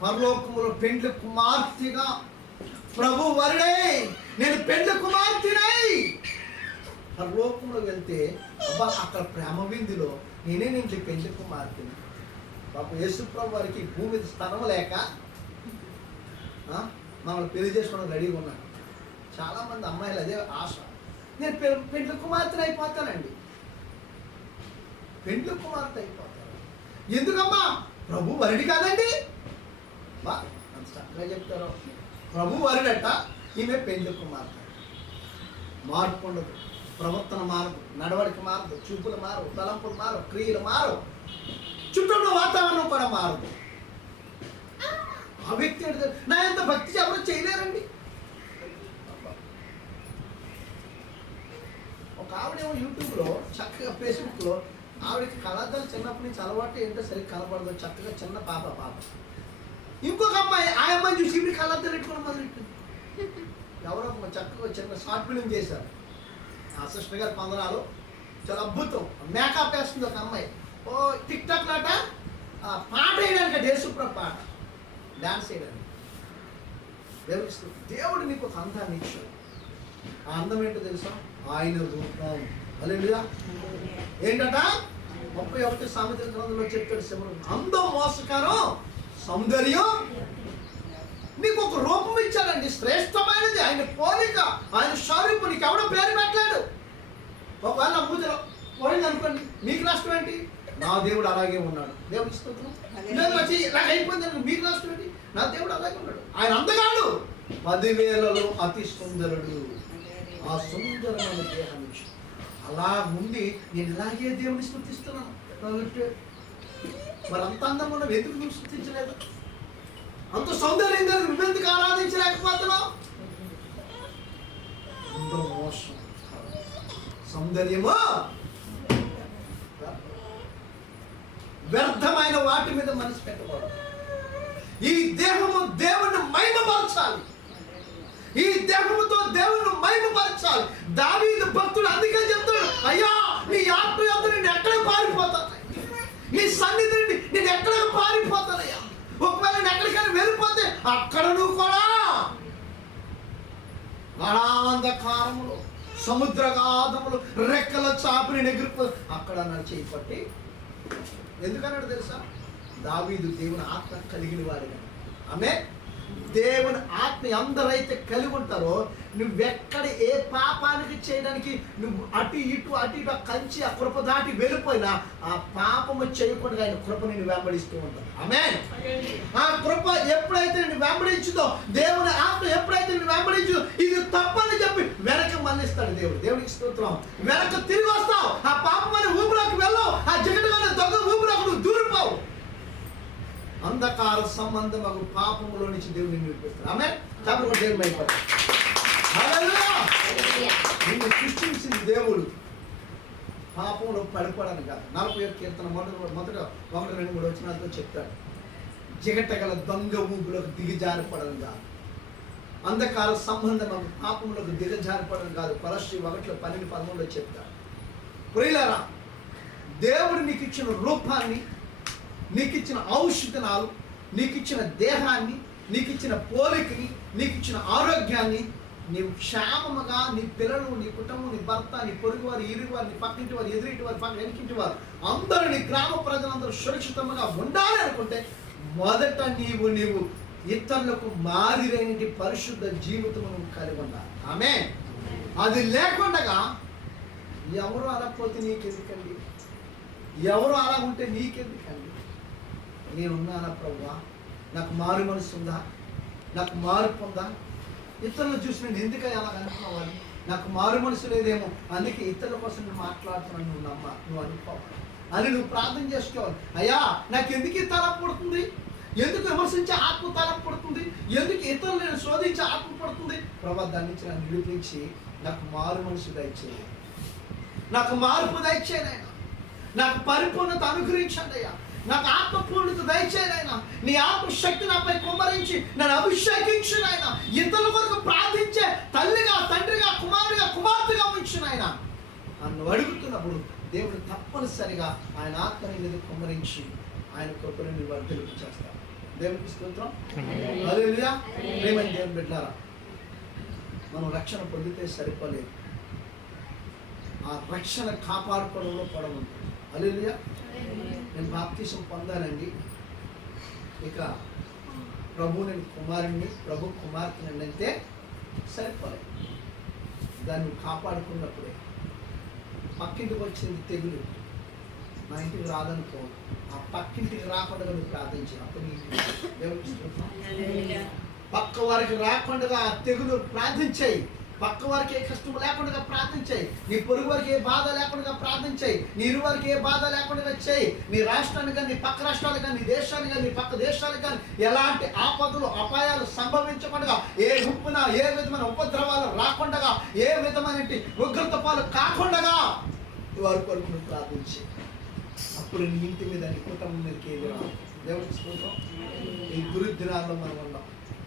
పరలోకములో పెండ్లి కుమార్తెగా ప్రభు వరుడై, నేను పెండ్లి కుమార్తెనై పరలోకంలో వెళ్తే అబ్బా అక్కడ ప్రేమ విందులో నేను పెండ్లి కుమార్తెని. పాప యేసు ప్రభు వారికి భూమి మీద స్థలం లేక మమ్మల్ని పెళ్లి చేసుకోవడం రెడీగా ఉన్నారు. చాలామంది అమ్మాయిలు అదే ఆశ, నేను పెండ్లి కుమార్తెని అయిపోతానండి, పెండ్లి కుమార్తె అయిపోతాను. ఎందుకమ్మా? ప్రభు వరుడి కాదండి. బా అంత చక్కగా చెప్తారు. ప్రభు వరుడట, ఈమె పెండ్లి కుమార్తె. మార్పు ఉండదు, ప్రవర్తన మారదు, నడవడిక మారదు, చూపులు మారవు, తలంపులు మారవు, క్రియలు మారవు, చుట్టూ వాతావరణం కూడా మారదు. ఆ వ్యక్తి నా ఎంత భక్తి ఎవరు చేయలేరండి. ఒక ఆవిడేమో యూట్యూబ్లో చక్కగా ఫేస్బుక్లో ఆవిడకి కళాదాలు చిన్నప్పటి నుంచి అలవాటు ఏంటో సరిగ్గా కనపడదు, చక్కగా చిన్న పాప. ఇంకొక అమ్మాయి, ఆ అమ్మాయి చూసి ఇప్పుడు కళాదాలు పెట్టుకోవడం మొదలెట్టింది. ఎవరో చక్కగా చిన్న షార్ట్ ఫిల్మ్ చేశారు. ఆ సిస్టర్ గారి పందనాలు చాలా అద్భుతం. మేకప్ వేస్తుంది ఒక అమ్మాయి. ఓ టిక్ టాక్ లాట పాట వేయడానికి, యేసుప్రభు పాట డాన్స్ వేయడానికి. దేవుడు నీకు ఒక అందాన్ని ఇచ్చాడు. ఆ అందం ఏంటో తెలుసా? ఆయన రూపం. హల్లెలూయా. ఏంటట? 31 సామెతల గ్రంథంలో చెప్పాడు శివుడు, అందం మోసకరం, సౌందర్యం. నీకు ఒక రూపం ఇచ్చాడండి, శ్రేష్టమైనది. ఆయన పోలిక, ఆయన స్వరూపు. నీకు ఎవడో పేరు పెట్టలేడు. ఒకవేళ అమ్ముదలో పోయింది అనుకోండి, మీకు నష్టం ఏంటి? నా దేవుడు అలాగే ఉన్నాడు. దేవుడికి స్తోత్రం. లేదు వచ్చి ఇలా అయిపోయింది, మీకు నష్టం ఏంటి? నా దేవుడు అలాగే ఉన్నాడు. ఆయన అందగాడు, 10,000లో అతి సుందరుడు. ఆ సుందరమైన దేహం ఇచ్చి అలా ఉండి నేను ఇలాగే దేవుడిని స్తుతిస్తున్నాను. మరి అంత అందంగా ఉన్నవి ఎందుకు నువ్వు స్తుతించలేదు? అంత సౌందర్యం కలిగి నువ్వెందుకు ఆరాధించలేకపోతున్నావు? మోసం, సౌందర్యమా వ్యర్థమైన వాటి మీద మనసు పెట్టకూడదు. ఈ దేహము దేవుని మహిమపరచాలి. ఈ దేహముతో దేవుని మహిమపరచాలి. దావీదు భక్తుడు అందుకే చెప్తాడు, అయ్యా నీ ఆత్మ యొద్ద నేను ఎక్కడ పారిపోతాను, నీ సన్నిధి నుండి నేను ఎక్కడ పారిపోతానయ్యా. ఒకవేళ నేను ఎక్కడికైనా వెళ్ళిపోతే అక్కడ నువ్వు కూడా గాఢాంధకారములు, సముద్రగాధములు, రెక్కల చాపిని ఎగిరిపో అక్కడ నన్ను చేయి పట్టి. ఎందుకన్నాడు తెలుసా? దావీదు దేవుని ఆత్మ కలిగిన వాడిగా. ఆమె దేవుని ఆత్మ అందరైతే కలిగి ఉంటారో, నువ్వెక్కడ ఏ పాపానికి చేయడానికి నువ్వు అటు ఇటు కంచి ఆ కృప దాటి వెళ్ళిపోయినా ఆ పాపము చేయకుండా ఆయన కృప నిన్ను వెంబడిస్తూ ఉంటాడు. ఆమేన్. ఆ కృప ఎప్పుడైతే నిన్ను వెంబడించుదో, దేవుని ఆత్మ ఎప్పుడైతే నిన్ను వెంబడించుదో, ఇది తప్పని చెప్పి వెనక మళ్ళిస్తాడు దేవుడు. దేవుడికి స్తోత్రం. వెనక తిరిగి వస్తావు, ఆ పాపమైన ఊపిలోకి వెళ్ళవు, ఆ జగటుగా దొంగ ఊపిలోకి నువ్వు దూరిపోవు. అంధకార సంబంధము పాపములో నుంచి దేవుడిని విడిపిస్తాడు. ఆమేన్. కాబట్టి దేవుడు భయపడతాడు. హల్లెలూయా. నిన్ను సృష్టించిన దేవుడు పాపంలో పడిపోవడానికి కాదు. 41 కీర్తన మొదట 1, 2, 3 వచనాలతో చెప్తాడు. జిగటగల దొంగ ఊపులకు దిగజారిపడడం కాదు. అంధకార సంబంధము పాపములకు దిగజారిపడడం కాదు. కొలస్సీ 1, 12, 13 చెప్తాడు. ప్రియులారా, దేవుడు నీకు ఇచ్చిన రూపాన్ని, నీకు ఇచ్చిన ఔషధనాలు, నీకు ఇచ్చిన దేహాన్ని, నీకు ఇచ్చిన పోలికని, నీకు ఇచ్చిన ఆరోగ్యాన్ని నీవు క్షేమముగా నీ పిల్లలు, నీ కుటుంబం, నీ భర్త, నీ పొరుగు వారు, ఇరుగు వారు, నీ పక్కింటి వారు, ఎదురింటి వారు, వెనకింటి వారు అందరూ, నీ గ్రామ ప్రజలందరూ సురక్షితంగా ఉండాలి అనుకుంటే మొదట నీవు ఇతరులకు మాదిరైనటి పరిశుద్ధ జీవితం నువ్వు కలిగి ఉండాలి. ఆమేన్. అది లేకుండా ఎవరు అలకపోతే నీకెందుకండి, ఎవరు అలా ఉంటే నీకెందుకండి? నేనున్నానా ప్రభువా, నాకు మారు మనసు ఉందా, నాకు మార్పు ఉందా? ఇతరులను చూసి నేను ఎందుకు అలా అనుకోవాలి? నాకు మారు మనసు లేదేమో, అందుకే ఇతరుల కోసం నేను మాట్లాడుతున్నాను, నువ్వు అనుకోవాలి. అని నువ్వు ప్రార్థన చేసుకోవాలి. అయ్యా నాకు ఎందుకు ఈ తలపు పడుతుంది, ఎందుకు విమర్శించే ఆత్మ తలపు పడుతుంది, ఎందుకు ఇతరులను శోధించే ఆత్మ పడుతుంది. ప్రభా దాని నుంచి నన్ను విడిపించి నాకు మారు మనసు దయచేయి, నాకు మార్పు దయచేయనైనా, నాకు పరిపూర్ణత అనుగ్రహించండి అయ్యా, నాకు ఆత్మపూర్ణత దయచేయనైనా, నీ ఆత్మశక్తి నాపై కుమ్మరించి నన్ను అభిషేకించునైనా, ఇతరుల కొరకు ప్రార్థించే తల్లిగా, తండ్రిగా, కుమారుడిగా, కుమార్తెగా ఉంచునైనా నన్ను అడుగుతున్నప్పుడు దేవుడు తప్పనిసరిగా ఆయన ఆత్మని మీద కుమ్మరించి ఆయన కృపను నీ వర్ధలింపు చేస్తాడు. దేవునికి స్తోత్రం. హల్లెలూయా. ప్రేమని దేవుని బిడ్డలారా, మనం రక్షణ పొందితే సరిపోలేదు, ఆ రక్షణ కాపాడుకోవడంలో పడవుంది. హల్లెలూయా. నేను బాప్తిసం పొందానండి, ఇక ప్రభు నేను కుమారుణ్ణి, ప్రభు కుమార్తెనండి అంటే సరిపోలేదు. దాన్ని కాపాడుకున్నప్పుడే పక్కింటికి వచ్చింది తెగులు మా ఇంటికి రాదనుకో, ఆ పక్కింటికి రాకుండా నువ్వు ప్రార్థించు. అప్పుడు పక్క వారికి రాకుండా ఆ తెగులు ప్రార్థించాయి, పక్క వారికి ఏ కష్టం లేకుండా ప్రార్థించాయి, నీ పొరుగు వారికి ఏ బాధ లేకుండా ప్రార్థించాయి, నీ ఇరు వారికి ఏ బాధ లేకుండా చేయి. నీ రాష్ట్రానికి కానీ, నీ పక్క రాష్ట్రాలకు కానీ, నీ దేశానికి కానీ, నీ పక్క దేశాలకు కానీ ఎలాంటి ఆపదలు అపాయాలు సంభవించకుండా, ఏ ఉప్పున ఏ విధమైన ఉపద్రవాలు రాకుండా, ఏ విధమైన ఉగ్రత పాలు కాకుండా వారి కొరకు ప్రార్థించి అప్పుడు నీ ఇంటి మీద, నీ కుటుంబం మీదకి ఏది రాదు. దేవుడికి స్తోత్రం. ఈ దుర్దినాల్లో మనం ఉన్నాం,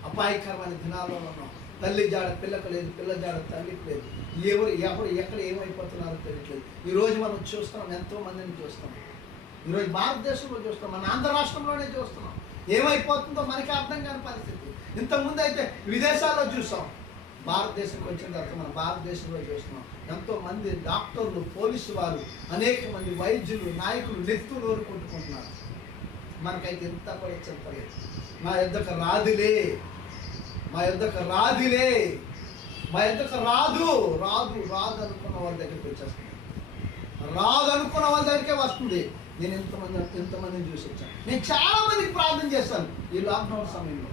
అపాయకరమైన దినాల్లో ఉన్నాం. తల్లి జాడ పిల్లకు లేదు, పిల్ల జాడ తల్లికి లేదు. ఎవరు ఎక్కడ ఏమైపోతున్నారో తెలియట్లేదు. ఈరోజు మనం చూస్తున్నాం, ఎంతో మందిని చూస్తున్నాం. ఈరోజు భారతదేశంలో చూస్తున్నాం, మన ఆంధ్ర రాష్ట్రంలోనే చూస్తున్నాం. ఏమైపోతుందో మనకి అర్థం కాని పరిస్థితి. ఇంతకుముందు అయితే విదేశాల్లో చూసాం, భారతదేశంకి వచ్చిన తర్వాత మన భారతదేశంలో చూస్తున్నాం. ఎంతో మంది డాక్టర్లు, పోలీసు వారు, అనేక మంది వైద్యులు, నాయకులు నెత్తు నోరు కొట్టుకుంటున్నారు. మనకైతే ఎంత కూడా చెప్పలేదు. మా యొద్దకు రాదులే, మా యొద్దకు రాదులే, మా యొద్దకు రాదు రాదు రాదు అనుకున్న వాళ్ళ దగ్గరికి వచ్చేస్తుంది, రాదు అనుకున్న వాళ్ళ దగ్గరికే వస్తుంది. నేను ఎంతమందిని చూసి వచ్చాను. నేను చాలా మందికి ప్రార్థన చేస్తాను ఈ లాక్డౌన్ సమయంలో.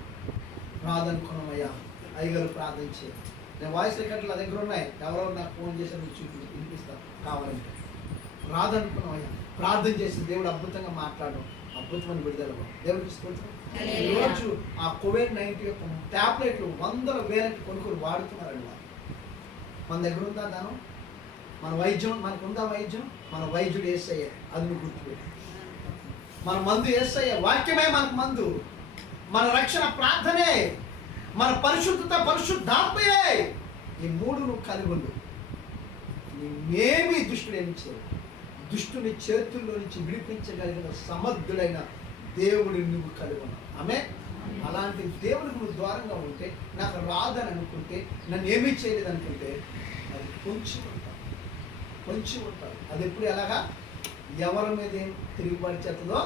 రాదనుకున్నామయ్యా, అయ్యగారు ప్రార్థించే. నేను వాయిస్ రికార్డులు నా దగ్గర ఉన్నాయి, ఎవరో నాకు ఫోన్ చేసి వినిపిస్తాను కావాలంటే. రాదనుకున్నామయ్యా, ప్రార్థన చేసి దేవుడు అద్భుతంగా మాట్లాడడం, అద్భుతమైన విడుదల. దేవుడు తీసుకొచ్చాం. ఈరోజు ఆ COVID-19 యొక్క ట్యాబ్లెట్లు 100,000 వేలకి కొనుక్కొని వాడుతున్నారండి వారు. మన దగ్గర ఉందా దానం? మన వైద్యం, మనకు ఉందా వైద్యం? మన వైద్యుడు యేసయ్య, అది నువ్వు గుర్తుపెట్టు. మన మందు యేసయ్య, వాక్యమే మనకు మందు. మన రక్షణ ప్రార్థనే, మన పరిశుద్ధత పరిశుద్ధాత్మయే. ఈ మూడు నువ్వు కలిగి ఉండు, నేనేమి దుష్టుడు ఏమి చేయవు. దుష్టుని చేతుల్లో నుంచి విడిపించగలిగిన సమర్థుడైన దేవుడిని నువ్వు కలిగి ఉన్నావు. ఆమె అలాంటి దేవుడికి నువ్వు దూరంగా ఉంటే, నాకు రాదని అనుకుంటే, నన్ను ఏమీ చేయలేదు అనుకుంటే, అది కొంచెం ఉంటారు. అది ఎప్పుడు ఎలాగా ఎవరి మీద ఏం తిరుగుబాటు చేస్తుందో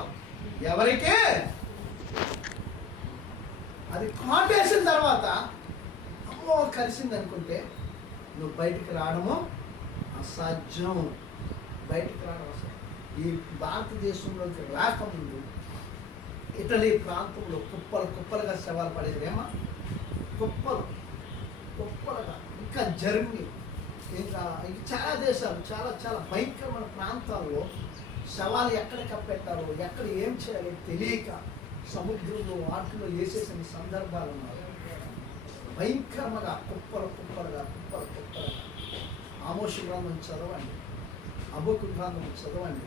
ఎవరికే అది కాటేసిన తర్వాత అమ్మో కలిసింది అనుకుంటే నువ్వు బయటికి రావడము అసాధ్యం. బయటికి రావడం అసలు ఈ భారతదేశంలోకి రాకముందు ఇటలీ ప్రాంతంలో కుప్పలుగా శవాలు పడేదేమా, కుప్పలుగా. ఇంకా జర్మనీ, ఇంకా చాలా దేశాలు, చాలా భయంకరమైన ప్రాంతాల్లో శవాలు ఎక్కడ కప్పెట్టాలో, ఎక్కడ ఏం చేయాలో తెలియక సముద్రంలో వాటిలో వేసేసిన సందర్భాలు ఉన్నాయి. భయంకరంగా కుప్పలుగా. ఆమోష గ్రంథం చదవండి, అబోకు గ్రంథం చదవండి,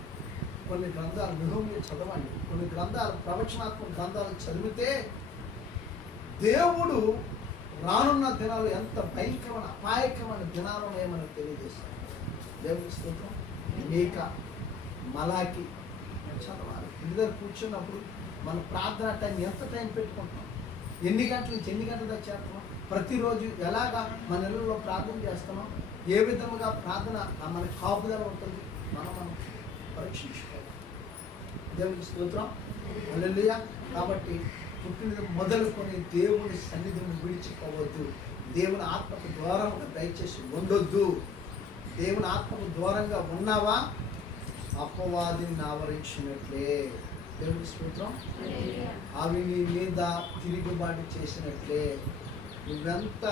కొన్ని గ్రంథాలు నిహోమియా చదవండి, కొన్ని గ్రంథాలు ప్రవచనాత్మక గ్రంథాలు చదివితే దేవుడు రానున్న దినాలు ఎంత భయంకరమైన అపాయకరమైన దినాలు ఏమని తెలియజేస్తాడు. దేవుడి స్తోత్రం. మీకా, మలాకి చదవాలి. ఇంటి దగ్గర కూర్చున్నప్పుడు మన ప్రార్థన టైం ఎంత టైం పెట్టుకుంటున్నాం, ఎన్ని గంటల నుంచి ఎన్ని గంటల దాకా చేస్తున్నాం, ప్రతిరోజు ఎలాగా మన ఇళ్ళలో ప్రార్థన చేస్తున్నాం, ఏ విధముగా ప్రార్థన మన కాపుదల ఉంటుంది, మనం పరీక్షించుకోవాలి. దేవునికి స్తోత్రం. హల్లెలూయా. కాబట్టి పుట్టినది మొదలుకొని దేవుని సన్నిధిని విడిచిపోవద్దు. దేవుని ఆత్మకు దూరంగా దయచేసి ఉండొద్దు. దేవుని ఆత్మకు దూరంగా ఉన్నావా అపవాదిని ఆవరించినట్లే. దేవుని స్తోత్రం. అవి నీ మీద తిరుగుబాటు చేసినట్లే. నువ్వెంత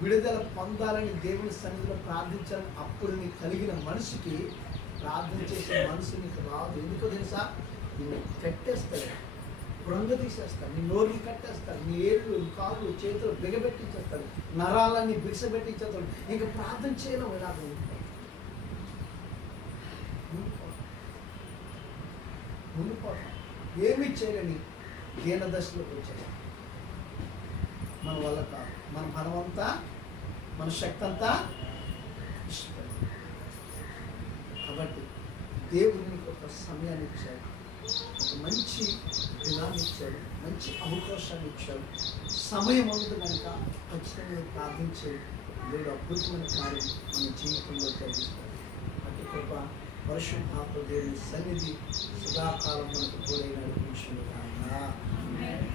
విడుదల పొందాలని దేవుని సన్నిధిలో ప్రార్థించాలని అప్పుడు నీకు కలిగిన మనసుకి ప్రార్థన చేసే మనసు నీకు రాదు. ఎందుకో తెలుసా? నిన్ను కట్టేస్తాడు, బృంగ తీసేస్తాడు, నీ నోరుని కట్టేస్తాడు, నీ ఏళ్ళు కాళ్ళు చేతులు బిగబెట్టించేస్తాడు, నరాలన్నీ బిగసబెట్టించేస్తాడు. ఇంకా ప్రార్థన చేయడం ఇలా ఉండిపోతాం. ఏమి చేయలేని దీన దశలోకి వచ్చేసాం. మన వల్ల కాదు, మన బలమంతా మన శక్తి అంతా ఇష్టపడి. కాబట్టి దేవుడు నీకు ఒక సమయాన్ని ఇచ్చాడు, ఒక మంచి దినాన్ని ఇచ్చాడు, మంచి అవకాశాన్ని ఇచ్చాడు. సమయం ఉంది కనుక ఖచ్చితంగా ప్రార్థించే దేవుడు అద్భుతమైన కార్యం మన జీవితంలో జరిగిస్తాడు. అటు కృప పరిశుద్ధాత్మ దేవుని సన్నిధి సదాకాలం మనకు తోడై నడిపించును గాక. ఆమేన్.